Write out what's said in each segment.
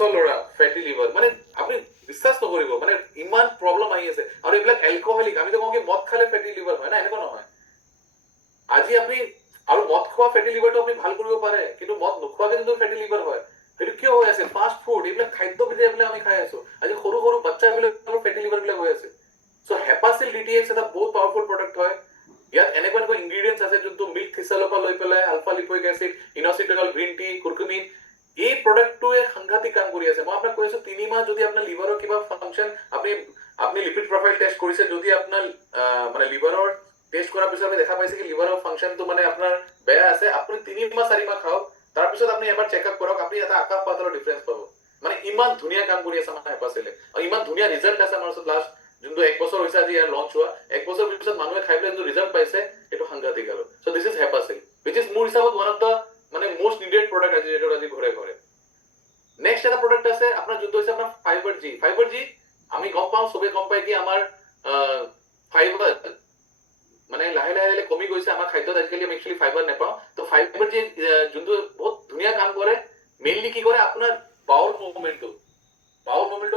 বছৰ ল'ৰা ফেটি লিভাৰ, মানে আপুনি বিশ্বাস নকৰিব, মানে ইমান প্ৰব্লেম আহি আছে। আৰু এইবিলাক এলকহলিক, আমিতো কওঁ কি মদ খালে ফেটি লিভাৰ হয় না, এনেকুৱা নহয়। আজি আপুনি আৰু মদ খোৱা ফেটি লিভাৰটো আপুনি ভাল কৰিব পাৰে, কিন্তু মদ নোখোৱাকে যদি ফেটি লিভাৰ হয়, সেইটো কিয় হৈ আছে? ফাষ্ট ফুড, এইবিলাক খাদ্য এইবিলাক আমি খাই আছো। আজি সৰু সৰু বাচ্চাবিলাকৰ ফেটি লিভাৰ বিলাক হৈ আছে। চ' হেপাচিল ডিটিএক্স এটা বহুত পাৱাৰফুল প্ৰডাক্ট হয়। ইয়াত এনেকুৱা ইনগ্ৰিডিয়েন্টছ আছে যোনটো মিল্ক থিচেলৰ পৰা লৈ পেলাই alpha lipoic acid, inositol, green tea, curcumin, এই প্ৰডাক্টটোৱে সাংঘাতিক কাম কৰি আছে। মই আপোনাক কৈ আছো 3 মাহ যদি আপোনাৰ লিভাৰৰ কিবা ফাংচন, আপুনি লিপিড প্ৰফাইল টেষ্ট কৰিছে, যদি আপোনাৰ মানে লিভাৰৰ টেষ্ট কৰাৰ পিছত আমি দেখা পাইছে কি লিভাৰৰ ফাংচনটো মানে আপোনাৰ বেয়া আছে, আপুনি 3 মাহ 4 মাহ খাওক, তাৰপিছত আপুনি এবাৰ চেকআপ কৰক, আপুনি এটা আকাশ পাতালৰ ডিফাৰেন্স পাব। মানে ইমান ধুনীয়া কাম কৰি আছে আমাৰ হেপাচিলে, আৰু ইমান ধুনীয়া ৰিজাল্ট আছে আমাৰ ওচৰত। লাষ্ট যোনটো 1 বছৰ হৈছে আজি ইয়াৰ লঞ্চ হোৱা, 1 বছৰ পিছত মানুহে খাই পেলাই যোনটো ৰিজাল্ট পাইছে, এইটো সাংঘাতিক। আৰু চ' দিছ ইজ হেপাচিল, which is মোৰ হিচাপত ওৱান অফ দ্য মানে মোষ্ট নিডেড প্ৰডাক্ট আজি ঘৰে ঘৰে। নেক্সট এটা প্ৰডাক্ট আছে আপোনাৰ, যোনটো হৈছে আপোনাৰ ফাইবাৰ জি। ফাইবাৰ জি আমি গম পাওঁ, চবে গম পায় কি আমাৰ ফাইবাৰ মানে লাহে লাহে কমি গৈছে আমাৰ খাদ্যত। আজিকালি আমি একচুৱেলি ফাইবাৰ নাপাওঁ। তো ফাইবাৰ জি যোনটো বহুত ধুনীয়া কাম কৰে, মেইনলি কি কৰে, আপোনাৰ বাউল মুভমেন্টটো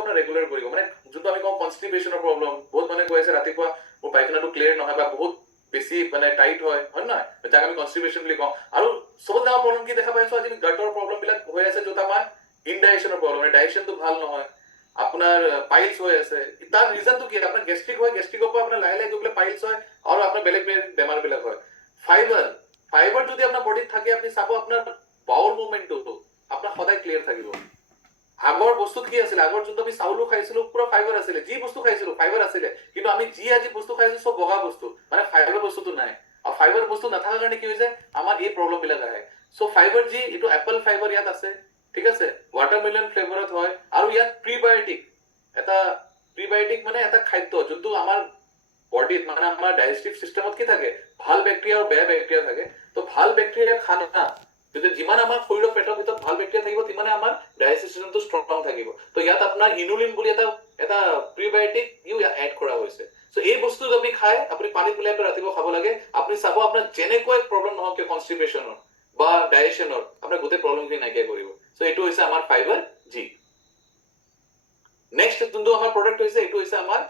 আপোনাৰ ৰেগুলাৰ কৰিব। মানে যোনটো আমি কওঁ কনষ্টিপেশ্যনৰ প্ৰব্লেম, বহুত মানুহে কৈ আছে ৰাতিপুৱা মোৰ পায়খানাটো ক্লিয়াৰ নহয় বা বহুত বেছি মানে টাইট হয় নহয়, যাক আমি কনষ্টিপেশ্যন বুলি কওঁ। আৰু চবত ডাঙৰ প্ৰব্লেম কি দেখা পাইছো, আজি গাৰ্টৰ প্ৰব্লেম বিলাক হৈ আছে, য'ত আমাৰ ইনডাইজেশ্যনৰ প্ৰব্লেম, মানে ডাইজেশ্যনটো ভাল নহয়, আপোনাৰ পাইলছ হৈ আছে। তাৰ ৰিজনটো কি? আপোনাৰ গেষ্ট্ৰিক হয়, গেষ্ট্ৰিকৰ পৰা আপোনাৰ লাহে লাহে গৈ পেলাই পাইলছ হয়, আৰু আপোনাৰ বেলেগ বেলেগ বেমাৰ বিলাক হয়। ফাইবাৰ যদি আপোনাৰ বডিত থাকে, আপুনি চাব আপোনাৰ বাউল মুভমেন্টটো আপোনাৰ সদায় ক্লিয়াৰ থাকিব। আগৰ বস্তুত কি আছিলে, আগৰ যোনটো আমি চাউলো খাইছিলো পুৰা ফাইবাৰ আছিলে, যি বস্তু খাইছিলো ফাইবাৰ আছিলে, কিন্তু আমি যি আজি বস্তু খাইছো চব বগা বস্তু, মানে ফাইবাৰ বস্তুটো নাই। আৰু ফাইবাৰ বস্তু নাথাকাৰ কাৰণে কি হৈছে, আমাৰ এই প্ৰব্লেম বিলাক আহে। চ' ফাইবাৰ জি, এইটো এপল ফাইবাৰ ইয়াত আছে, ঠিক আছে, ৱাটাৰমেলন ফ্লেভাৰত হয়, আৰু ইয়াত প্ৰিবায়টিক মানে এটা খাদ্য যোনটো আমাৰ বডিত, মানে আমাৰ ডাইজেষ্টিভ চিষ্টেমত কি থাকে, ভাল বেক্টেৰিয়া আৰু বেয়া বেক্টেৰিয়া থাকে। তো ভাল বেক্টেৰিয়া খানা, যদি যিমান আমাৰ শৰীৰৰ পেটৰ ভিতৰত ভাল বেক্টেৰিয়া থাকিব, তিমানে আমাৰ ডাইজেষ্টিভ চিষ্টেমটো ষ্ট্ৰং থাকিব। তো ইয়াত আপোনাৰ ইনুলিন বুলি এটা প্ৰিবায়টিক এড কৰা হৈছে। চ' এই বস্তু যদি খাই আপুনি পানীত মিলাই পেলাই ৰাতিপুৱা খাব লাগে, আপুনি চাব আপোনাৰ যেনেকৈ প্ৰব্লেম নহওক কিয় কনষ্টিপেশ্যনৰ বা ডাইজেশ্যনৰ, আপোনাৰ গোটেই প্ৰব্লেমখিনি নাইকিয়া কৰিব। চ' এইটো হৈছে আমাৰ ফাইবাৰ জি। নেক্সট যোনটো আমাৰ প্ৰডাক্ট হৈছে, এইটো হৈছে আমাৰ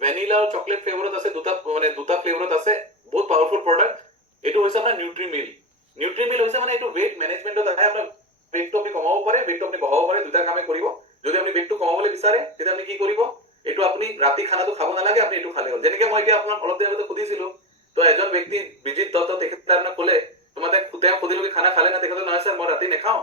ভেনিলা আৰু চকলেট ফ্লেভাৰত আছে, দুটা ফ্লেভাৰত আছে, বহুত পাৱাৰফুল প্ৰডাক্ট। এইটো হৈছে আপোনাৰ নিউট্ৰিমিল। নিউট্ৰিমিল হৈছে মানে এইটো ৱেট মেনেজমেন্টত আহে। আপোনাৰ ৱেটটো আপুনি কমাব পাৰে, ৱেটটো আপুনি বঢ়াব পাৰে, দুটা কামে কৰিব। যদি আপুনি ৱেটটো কমাবলৈ বিচাৰে, তেতিয়া আপুনি কি কৰিব, এইটো আপুনি ৰাতি খানাটো খাব নালাগে, আপুনি এইটো খালে হ'ল। যেনেকে মই এতিয়া আপোনাক অলপ দেৰি আগতে সুধিছিলো, তো এজন ব্যক্তি বিজিত দত্ত, তেখেতে আপোনাক ক'লে, তেওঁ সুধিলো কি খানা খালে না, তেখেতে নহয় স্যাৰ মই ৰাতি নাখাওঁ,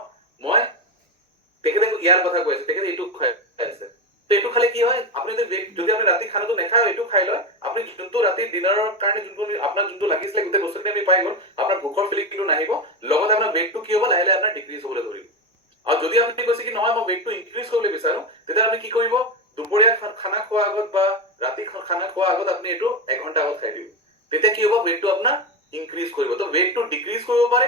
তেখেতে ইয়াৰ কথা কৈ আছে, তেখেতে এইটো খাই আছে। তো এইটো খালে কি হয়, আপুনি যদি আপুনি ৰাতি খানাটো নাখায়, এইটো খাই লয়, আপুনি যোনটো ৰাতি ডিনাৰৰ কাৰণে আপোনাৰ যোনটো লাগিছিলে গোটেই বস্তুখিনি আমি পাই গ'ল, আপোনাৰ ভোকৰ ফিলিংটো নাহিব, লগতে আপোনাৰ ৱেটটো কি হ'ব, লাহে লাহে আপোনাৰ ডিক্ৰিজ হ'বলৈ ধৰিব। আৰু যদি আপুনি কৈছে কি নহয় মই ৱেটটো ইনক্ৰিজ কৰিবলৈ বিচাৰো, তেতিয়া আপুনি কি কৰিব, দুপৰীয়া খানা খোৱাৰ আগত বা ৰাতি খানা খোৱাৰ আগত আপুনি এইটো 1 ঘণ্টা আগত খাই দিব। তেতিয়া কি হ'ব, ৱেটটো আপোনাৰ ইনক্ৰিজ কৰিব। তো ৱেটটো ডিক্ৰিজ কৰিব পাৰে,